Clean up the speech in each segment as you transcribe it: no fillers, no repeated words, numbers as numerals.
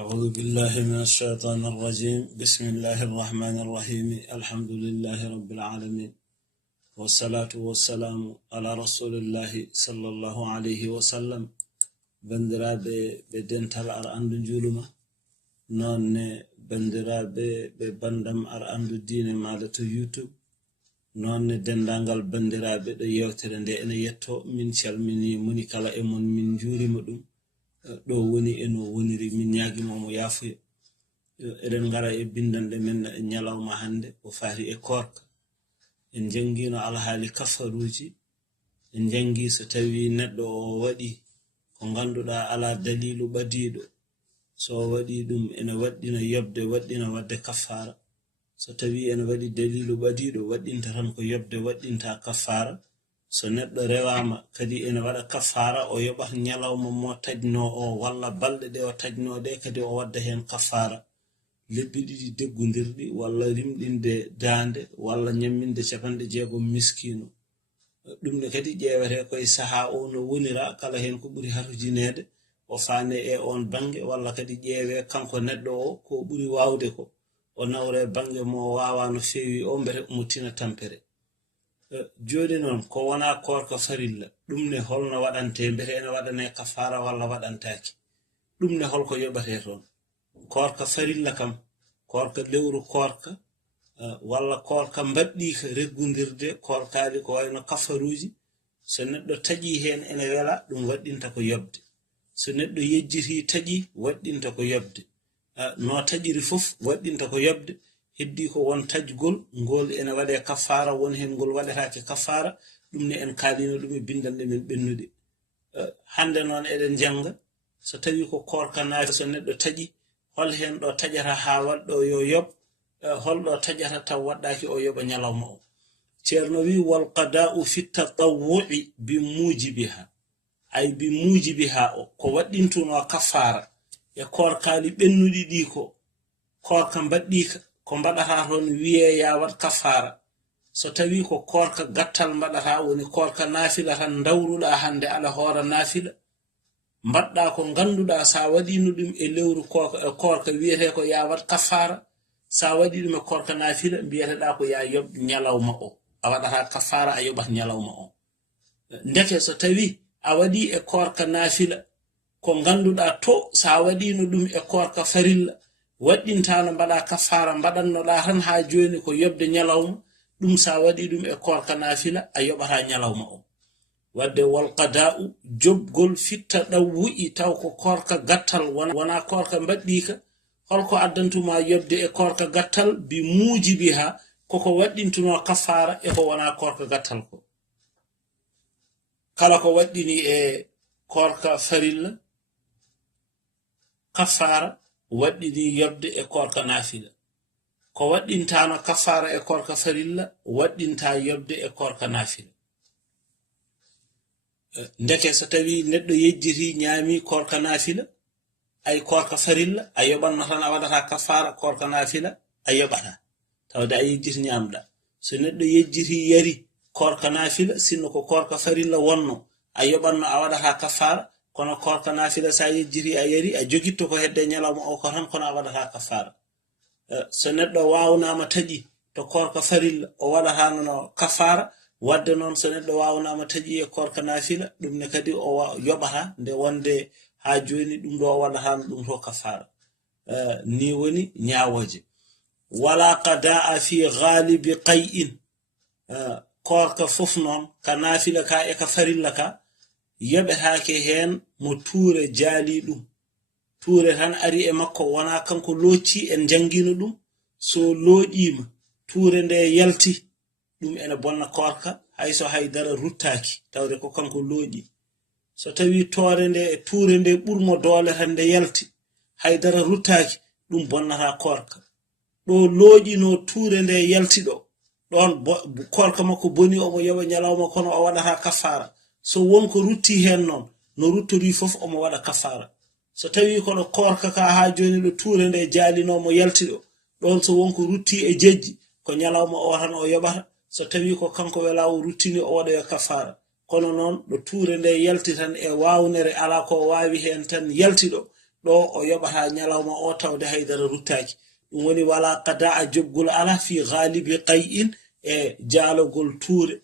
أعوذ بالله من الشيطان الرجيم. بسم الله الرحمن الرحيم. الحمد لله رب العالمين، والصلاة والسلام على رسول الله صلى الله عليه وسلم. بندرابي بدنتال أرأندو جولما نون بندرابي ببندم أرأندو دين مالتو يوتيوب نون دندانغال بندرابي دو يوتر ndé ene yetto min calmini moni kala e mon min juurima ɗum ɗo woni eno woniri min ñaagimomo yaafuya eɗen ngara e bindande men e ñalawma hande o faari e korka en jangino alhaali kafaruji en jangi so tawi neɗɗo o waɗi ko ganduɗa ala dalilu ɓadiɗo so waɗi ɗum ene waɗɗina yobde waɗɗina wadde kafara so tawi ene waɗi dalilu ɓadiɗo waɗɗinta tan ko yobde waɗɗinta kafara so neɗɗo rewama kadi ene waɗa kafara o yoɓat ñalawma mo tajno o walla balɗe ɗe o tajno ɗe kadi o wadda hen kafara lebbi ɗiɗi deggudirɗi walla rimɗinde dande walla ñamminde capanɗe jeegom miskino ɗum ne kadi ƴeewete koye saaha o no wonira kala hen ko ɓuri harjinede o faane e on bange walla kadi ƴeewe kanko neɗɗo o ko ɓuri wawde ko o nawre bange mo wawa no fewi o mbete omo tina tampere joni noon ko wona korka farilla ɗum ne holno waɗante mbete ene waɗane kafara walla waɗantaki ɗum ne holko yoɓate toon korka farilla kam korka lewru korka walla korka mbaɗɗika reggudirde korkaali ko wayno kafaruji so neɗɗo taƴi hen ene wela ɗum waɗɗinta ko yobde so neɗɗo yejjiti taƴi waɗɗinta ko yobde no taƴiri fof waɗɗinta ko yobde heddi ko won tajgol ngol ene waɗe kafara won hen ngol waɗetake kafara ɗum ne en kaalino ɗum e bindande men ɓennude hande noon eɗen janga so tawi ko korka naafi so neɗɗo taƴi hol hen ɗo taƴata ha waɗɗo yo yob holɗo taƴata taw waɗɗaki o yoɓa ñalawma o ceerno wi wal qada'u fi tatawwu'i bi mujibiha ay bi mujibiha o ko waɗɗintuno kafara e korkaali ɓennuɗi ɗi ko korka mbaɗɗika ko mbaɗata toon wiye ya wat kafara so tawi ko korka gattal mbaɗata woni korka naafila tan dawruɗa hande ala hoora naafila mbaɗɗa ko ganduɗa sa waɗino ɗum e lewru korka wiyete ko ya wat kafara sa waɗi ɗum e korka naafila mbiyeteɗa ko ya yob ñalawma o a waɗata kafara a yoɓat ñalawma o ndeke so tawi a waɗi e korka naafila ko ganduɗa to sa waɗino ɗum e korka farilla waɗɗintano mbaɗa kafara mbaɗannoɗa tan ha joni ko yobde ñalawma ɗum sa waɗi ɗum e korka naafila a yoɓata ñalawma o wadde wal qada'u jobgol fitta ɗawwu'i taw ko korka gattal wona korka mbaɗɗika holko addantuma yobde e korka gattal bi mujibiha koko waɗɗintuno kafara e ko wona korka gattal ko kala ko waɗɗini e korka farilla kafara waɗɗini yobde e korka naafila ko waɗɗintano kafara e korka farilla waɗɗinta yobde e korka naafila ndeke so tawi neɗɗo yejjiti ñaami korka naafila ay korka farilla a yoɓanno tan a waɗata kafara korka naafila a yoɓata tawde a yejjiti ñamɗa so neɗɗo yejjiti yari korka naafila sinno ko korka farilla wonno a yoɓanno a waɗata kafara kono korka naafila sa yejjiti a yari a jogitto ko hedde ñalawma o ko tan kono a waɗata kafara so neɗɗo wawnama taƴi to korka farilla o waɗatano kafara wadde noon so neɗɗo wawnama taƴi e korka naafila ɗum ne kadi o yoɓata nde wonde ha joni ɗum ɗo o waɗatano ɗum to kafara ni woni ñawoje wala qada'a fi ghalibi qay'in korka fof noon ka naafila ka e ka farilla ka yoɓetake hen mo tuure jaali ɗum tuure tan ari e makko wona kanko locci en jangino ɗum so looƴima tuure nde yalti ɗum ene bonna korka hayso haydara ruttaki tawde ko kanko looƴi so tawi tuure nde ɓurmo doole tan nde yalti haydara ruttaki ɗum bonnata korka ɗo looƴino tuure nde yalti ɗon korka makko boni omo yoɓa ñalawma kono o waɗata kafara so wonko rutti hen noon no ruttori fof omo waɗa kafara so tawi koɗo korka ka ha joni ɗo tuure nde jaalinomo yalti ɗon so wonko rutti e jejji ko ñalawma o tan o yoɓata so tawi ko kanko wela o ruttini o waɗa kafara kono noon ɗo tuure nde yalti tan e wawnere ala ko wawi hen tan yalti ɗo o yoɓata ñalawma o tawde haydara ruttaki. ɗum woni wala qada a joggol ala fi ghalibi qay'in e jaalogol tuure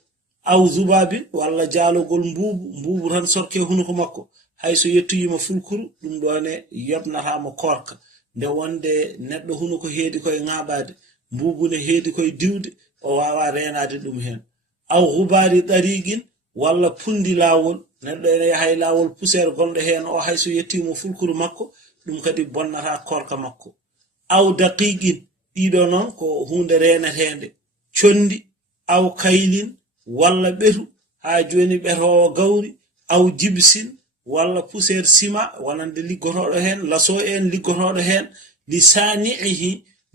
aw zubabin walla jaalogol mbuubu tan sorke hunuko makko hayso yettoyima fulkuru ɗum ɗone yobnatamo korka nde wonde neɗɗo hunuko heedi koye ŋaɓade mbuubu ne heedi koye diwde o wawa renade ɗum hen aw hubari ɗariqin walla pundi lawol neɗɗo ene yahay lawol poussiére gonɗo hen o hayso yettimo fulkuru makko ɗum kadi bonnata korka makko aw daqiqin ɗiɗo noon ko hunde renetede condi aw kaylin walla ɓetu ha joni ɓetowo gawri aw jibsin walla poussiére sima wonande liggotoɗo hen laso en liggotoɗo hen li sani'ihi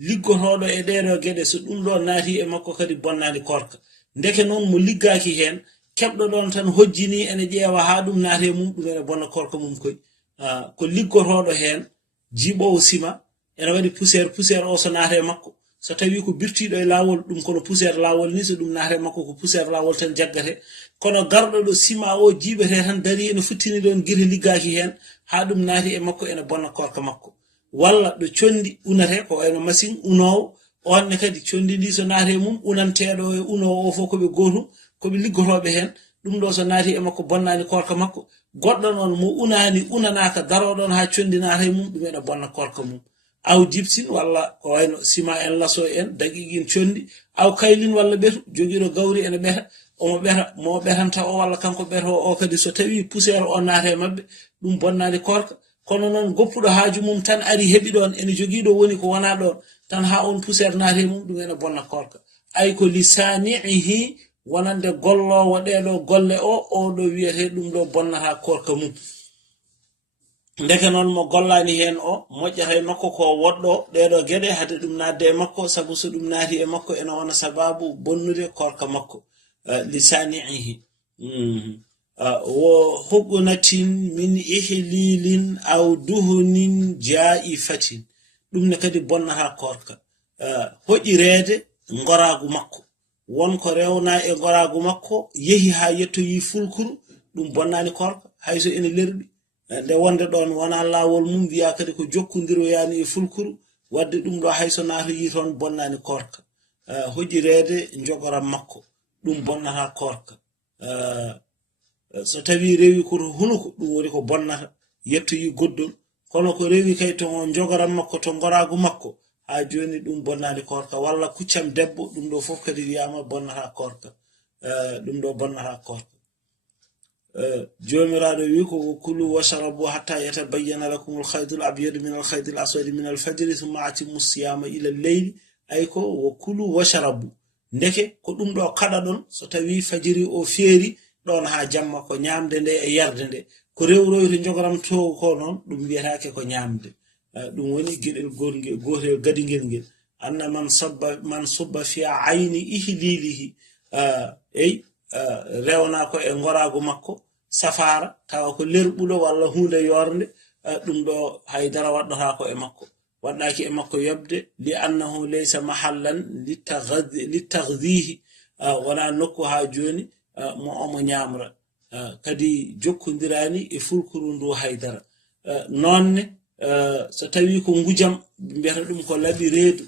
liggotoɗo e ɗeɗo gueɗe so ɗum ɗo naati e makko kadi bonnani korka ndeke noon mo liggaki hen keɓɗo ɗon tan hojjini ene ƴeewa ha ɗum naate mum ɗum ene bonna korka mum koy ko liggotoɗo hen jiɓowo sima ene waɗi poussiére o so naate makko so tawi ko birtiɗo e lawol ɗum kono poussiére lawol ni so ɗum naate makko ko poussiére lawol tan jaggate kono garɗo ɗo sima o jiɓete tan dari ene futtini ɗon guite liggaki hen ha ɗum naati e makko ene bonna korka makko walla ɗo condi unate ko wayno machine unowo onne kadi condi ndi so naate mum unanteɗo e unowo o fof koɓe gotum koɓe liggotoɓe hen ɗum ɗo so naati e makko bonnani korka makko goɗɗo noon mo unani unanaka daroɗon ha condi naate mum ɗum ene bonna korka mum aw jibsin walla ko wayno sima en laso en daqiqin condi aw kaylin walla ɓetu joguiɗo gawri ene ɓeta omo ɓeta mo ɓetanta o walla kanko ɓeto o kadi so tawi poussiére o naate mabɓe ɗum bonnani korka kono noon goppuɗo haaju mum tan ari heɓi ɗon ene joguiɗo woni ko wona ɗon tan ha on poussiére naate mum ɗum ene bonna korka ay ko lisani'ihi wonande gollowo ɗeɗo golle o ɗo wiyete ɗum ɗo bonnata korka mum ndeke noon mo gollani hen o moƴƴata e makko ko woɗɗo ɗeɗo gueɗe hade ɗum nadde e makko saabu so ɗum naati e makko ene wona sababu bonnude korka makko lisani'ihi wo huɓunatin min ihlilin aw duhunin jaifatin ɗum ne kadi bonnata korka hoƴirede goragu makko wonko rewna e goragu makko yehi ha yettoyi fulkuru ɗum bonnani korka hayso ene lerɗi nde wonde ɗon wona lawol mum wiya kadi ko jokkodiroyani e fulkuru wadde ɗum ɗo hayso natoyi toon bonnani korka hoƴirede jogoram makko ɗum bonnata korka so tawi rewi koto hunuko ɗum woni ko bonnata yettoyi goddol kono ko rewi kay to jogoram makko to goragu makko ha joni ɗum bonnani korka walla kuccam debbo ɗum ɗo fof kadi wiyama bonnata korka ɗum ɗo bonnata korka jomiraɗo wi ko kulu washrabu hatta yatabayyana lakum al-khaydu al-abyadu min al-khaydi al-aswadi min al-fajri thumma atimmu siyama ila al-layli ay ko wo kulu washrabu ndeke ko ɗum ɗo kada ɗon so tawi fajiri o feeri ɗon ha jamma ko ñamde nde e yarde nde ko rewroyto jogoram to ko noon ɗum wiyetake ko ñamde ɗum woni gueɗel gotel gadiguel ngel anna man subba fi ayni ihlilihi rewna ko e goragu makko safara tawa ko lerɓuɗo walla hunde yornde ɗum ɗo haydara waɗɗata ko e makko waɗɗaki e makko yobde li annahu laysa mahallan littaghdihi wona nokku ha joni mo omo ñamra kadi jokkodirani e fulkuru ndu haydara nonne so tawi ko ngujam mbiyata ɗum ko laaɓi reedu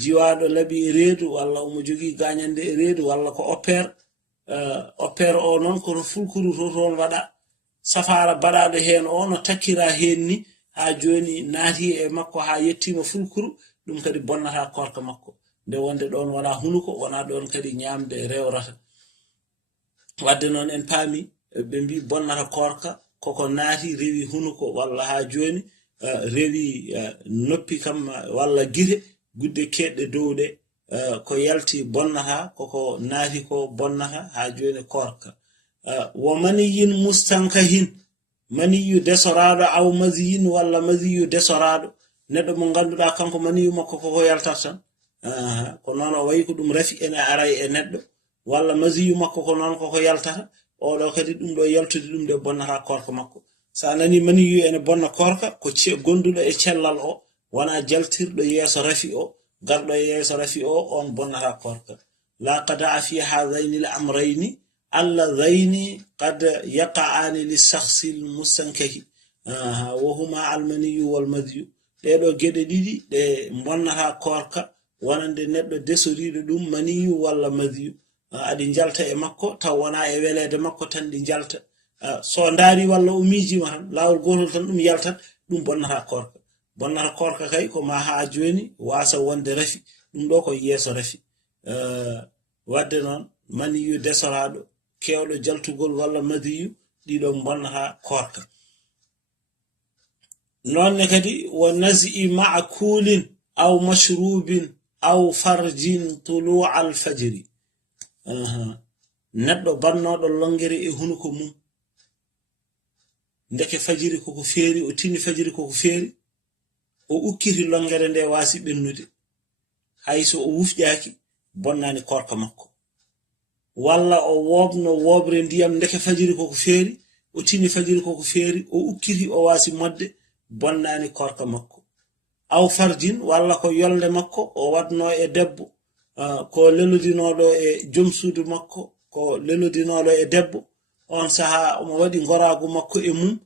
jiwaɗo laaɓi e reedu walla omo jogui gañande e reedu walla ko opére o noon koto fulkuru to toon waɗa safara baɗaɗo hen o no takkira hen ni ha joni naati e makko ha yettima fulkuru ɗum kadi bonnata korka makko nde wonde ɗon wona hunuko wona ɗon kadi ñamde rewrata wadde noon en paami ɓe mbi bonnata korka koko naati rewi hunuko walla ha joni rewi noppi kam walla guite gudde keɗɗe dowɗe ko yalti bonnata koko naati ko bonnata ha joni korka wo maniyin mustankahin maniyu desoraɗo aw masiyin walla masiyu desoraɗo neɗɗo mo ganduɗa kanko maniyu makko koko yaltat tan ko noon o wayi ko ɗum rafi ene aray e neɗɗo walla masiyu makko ko noon koko yaltata oɗo kadi ɗum ɗo yaltude ɗum de bonnata korka makko sa nani maniyu ene bonna korka ko gonduɗo e cellal o wona jaltirɗo yeeso rafi o garɗo e yeeso rafi o on bonnata korka la qada'a fi hadhaini al-amrayni alladaini qad yaqa'ani li shakhsi al-mustankahi وهما المني والمذي ɗeɗo geɗe ɗiɗi ɗe bonnata korka wonande neɗɗo desoriɗo ɗum maniyu walla madiyu aɗi jalta e makko taw wona e welede makko tan ɗi jalta so ndaari walla o miijima tan lawol gotol tan ɗum yaltat ɗum bonnata korka kay ko ma ha joni wasa wonde rafi ɗum ɗo ko yeeso rafi wadde noon maniyu desoraɗo kewɗo jaltugol walla madiyu ɗiɗon bonnata korka nonne kadi wo nasi ma'kulin aw mashrubin aw farjin tulu alfajiri neɗɗo bannoɗo longere e hunuko mum ndeke fajiri koko feeri o tini fajiri koko feeri o ukkiti longere nde wasi ɓennude hayso o wufƴaki bonnani korka makko walla o wobno wobre ndiyam ndeke fajiri koko feeri o tini fajiri koko feeri o ukkiti o wasi modde bonnani korka makko aw farjin walla ko yolde makko o wadno e debbo ko leludinoɗo e jomsuudu makko ko leludinoɗo e debbo on saha omo waɗi goragu makko e mum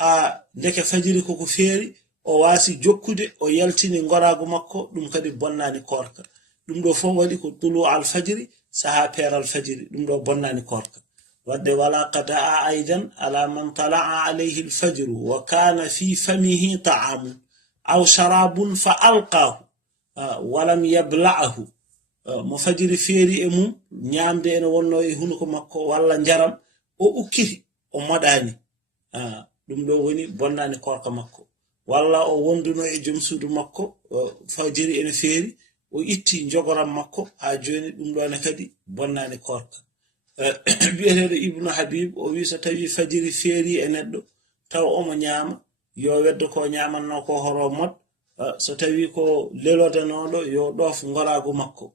ha ndeke fajiri koko feeri o wasi jokkude o yaltini goragu makko ɗum kadi bonnani korka ɗum ɗo fof waɗi ko tulu alfajiri saha peeral fajiri ɗum ɗo bonnani korka wadde wala qada'a aidan ala man tala'a alayhi alfajru wa kana fi famihi ta'amun aw sharabun fa alqahu walam yabla'ahu mo fajiri feeri e mum ñamde ene wonno e hunuko makko walla njaram o ukkiti o moɗani ɗum ɗo woni bonnani korka makko walla o wonduno e joom suudu makko fajiri ene feeri o itti jogoram makko ha joni ɗum ɗo ne kadi bonnani korka bi'eteɗo ibnu habib o wi so tawi fajiri feeri e neɗɗo taw omo ñaama yo weddo ko ñamanno ko horo mod so tawi ko lelodanoɗo yo ɗoof goragu makko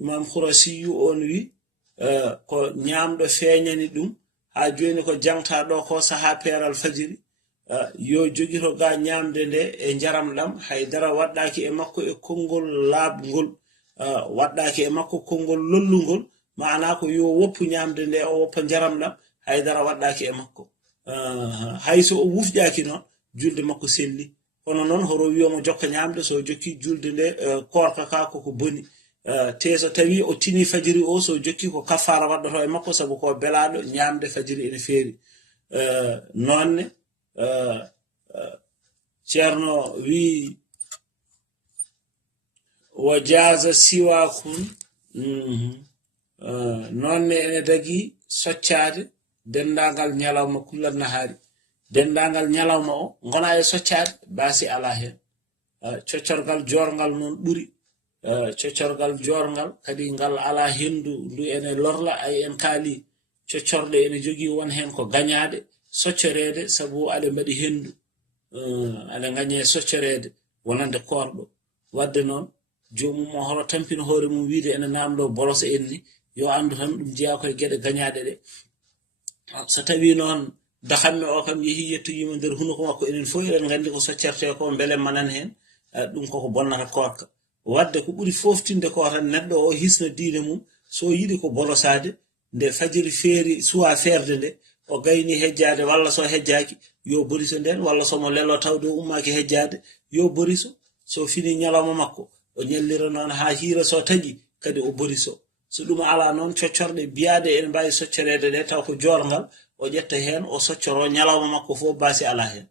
imam khurasiyu on wi ko ñamɗo feeñani ɗum ha joni ko jangta ɗo ko saha peeral fajiri yo jogito ga ñamde nde e njaram ɗam haydara waɗɗaki e makko e konngol laabgol waɗɗaki e makko konngol lollungol maana ko yo woppu ñamde nde o woppa njaram ɗam haydara waɗɗaki e makko hayso o wufƴaki noon julde makko selli kono noon horo wiyomo jokka ñamde so jokki julde nde korka ka koko boni te so tawi o tini fajiri o so jokki ko kafara waɗɗoto e makko sabu ko belaɗo ñamde fajiri ene feeri nonne ceerno wi wa jaza siwakun nonne ene dagi soccade dendagal ñalawma kullan nahari dendagal ñalawma o gona e soccade basi ala hen coccorgal jorgal non ɓuri coccorgal jorgal kadi ngal ala hendu ndu ene lorla ay en kaali coccorde ene jogi won hen ko gañade soccorede sabu aɗa mbaɗi hendu aɗa gañe soccorede wonande korɗo wadde noon jomum o horo tampino hoore mum wiide ene namdo bolosa en ni yo andu tan ɗum jeeya koye gueɗe gañaɗe ɗe so tawi noon dahamme o kam yeehi yettoyima nder hunuko makko enen fof eɗen gandi ko soccerte ko beele manan hen ɗum koko bonnata korka wadde ko ɓuri foftinde ko tan neɗɗo o hisna diine mum so yiɗi ko bolosade nde fajiri feeri suwa ferde nde o gayni hejjade walla so hejjaki yo boriso nden walla somo lelo tawde ummaki hejjade yo boriso so fini ñalawma makko o ñallira noon ha hiira so taƴi kadi o boriso so ɗum ala noon coccorɗe biyaɗe ene mbawi soccorede ɗe taw ko jorgal o ƴetta hen o soccoro ñalawma makko fof basi ala hen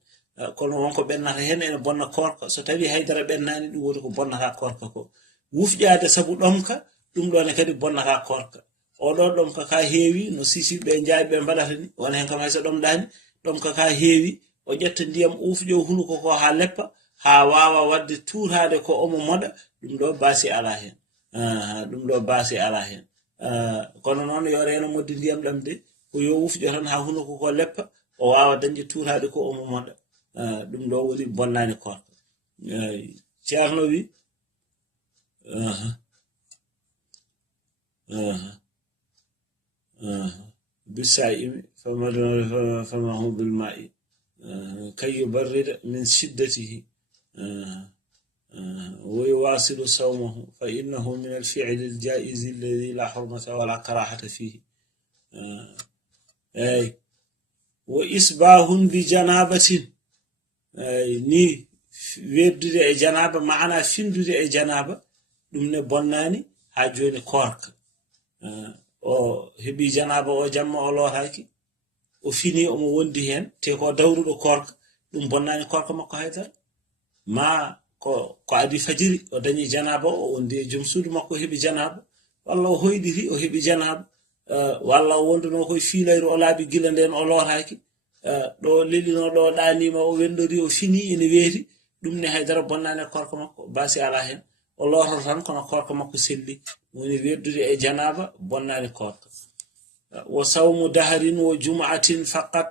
kono wonko ɓennata hen ene bonna korka so tawi haydara ɓennani ɗum woni ko bonnata korka ko wufƴade sabu ɗomka ɗum ɗone kadi bonnata korka oɗo ɗomka ka heewi no sisiɓe jaabi ɓe mbaɗata ni wona hen kam hayso ɗomɗani ɗomka ka heewi o ƴetta ndiyam ufƴo hunuko ko ha leppa ha wawa wadde tuurade ko omo moɗa ɗum ɗo basi ala hen ɗum ɗo basi ala hen kono noon yo reno modde ndiyam ɗam de ko yo wufƴo tan ha hunuko ko leppa o wawa dañde tuurade ko omo moɗa ɗum ɗo woni bonnani korka ceerno wi بالسائم فما هو بالماء كي يبرد من شدته ويواصل صومه فإنه من الفعل الجائز الذي لا حرمة ولا كراهة فيه wo isbahun bi janabatin ni weddude e janaba maana findude e janaba ɗum ne bonnani ha joni korka o heɓi janaba o jamma o lotaki o fini omo wondi hen te ko dawruɗo korka ɗum bonnani korka makko haydara ma ko adi fajiri o dañi janaba o wondi e joom suudu makko o heɓi janaba walla o hoydiri o heɓi janaba walla o wonduno koye fiilayru o laaɓi gila nden o lotaki ɗo lelino ɗo ɗanima o wendori o fini ene weeti ɗum ne haydara bonnani korka makko basi ala hen o lototo tan kono korka makko selli woni weddude e janaba bonnani korka wo sawmu daharin wo jum'atin faqat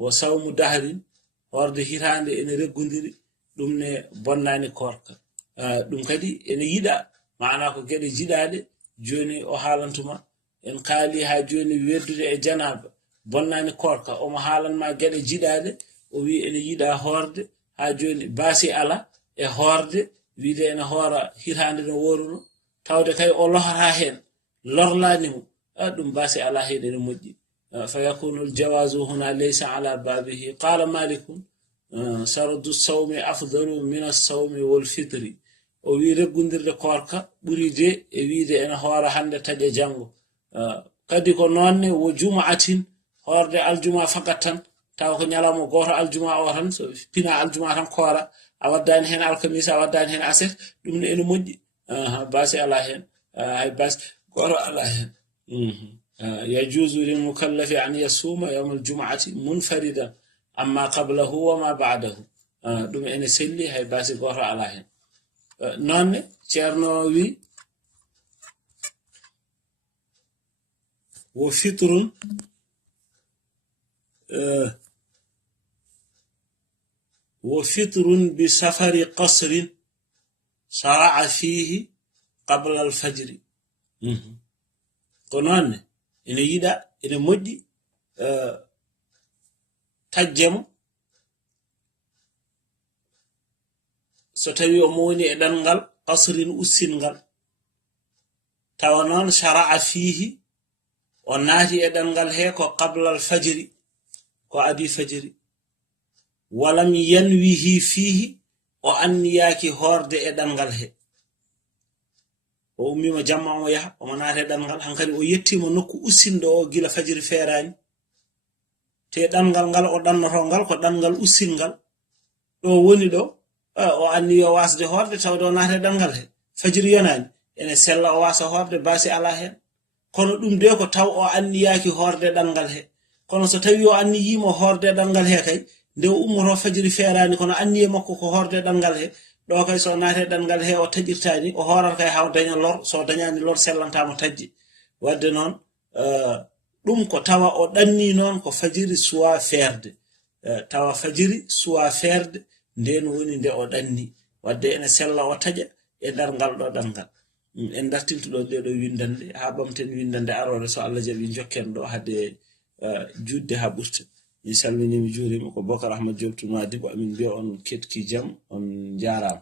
wo sawmu daharin horde hitande ene reggodiri ɗum ne bonnani korka ɗum kadi ene yiɗa mana ko gueɗe jiɗaɗe joni o haalantuma en kaali ha joni weddude e janaba bonnani korka omo haalanma gueɗe jiɗaɗe o wi ene yiɗa horde ha joni baasi ala e horde wiide ene hoora hitande no woruno tawde kay o lohata hen lorlanimo ɗum baasi ala hen ene moƴƴi fa yakunu aljawazu huna laysa ala babihi qala malikun saradu sawmi afdalu min as-sawmi wal fitri o wi reggundirde korka ɓuri de e wiide ene hoora hande taƴe janggo kadi ko nonne wo juma'atin horde aljuma fakat tan taw ko nyalamo goto aljuma o tan so pina aljuma tan koora a waddani hen alkamisa a waddani hen aset ɗum ne ene moƴƴi basi ala hen hay bas goto ala hen yajuzu lil mukallafi an yasuma yawm aljum'ati munfaridan amma qablahu wa ma ba'dahu ɗum ene selli hay basi goto ala hen nonne ceerno wi wo fitrun وفطر بسفر قصر شرع فيه قبل الفجر كنون إن يدا إن مجد تجم ستوي أموني إدنغل قصر أسنغل تونون شرع فيه وناتي إدنغل هيكو قبل الفجر كو أدي فجر walam yanwihi fihi o anniyaki horde e ɗangal he o ummima jamma o yaha o manata e ɗangal hankadi o yettima nokku ussindo o gila fajiri feerani te ɗangal ngal o ɗannoto ngal ko ɗangal ussingal ɗo woni ɗo o anniyo wasde horde tawde o nata e ɗangal he fajiri yonani ene sella o wasa horde basi ala hen kono ɗum de ko taw o anniyaki horde ɗangal he kono so tawi o anniyimo horde ɗangal he kay nde ummoto fajiri feerani kono anniye makko ko horde ɗangal he ɗo kay so naate ɗangal he o taƴirtani o horata kay haw daña lor so dañani lor sellantamo tajji wadde noon ɗum ko tawa o ɗanni noon ko fajiri suwa feerde tawa fajiri suwa feerde nden woni nde o ɗanni wadde ene sella o taƴa e nder ngal ɗo ɗangal en dartintuɗo nde ɗo windande ha ɓamten windande arore so Allah jaɓi jokken ɗo hade judde ha ɓurte mi salminimi juurima ko Bocar Ahmad Diop Madibo amin mbiya on ketki jam on jarama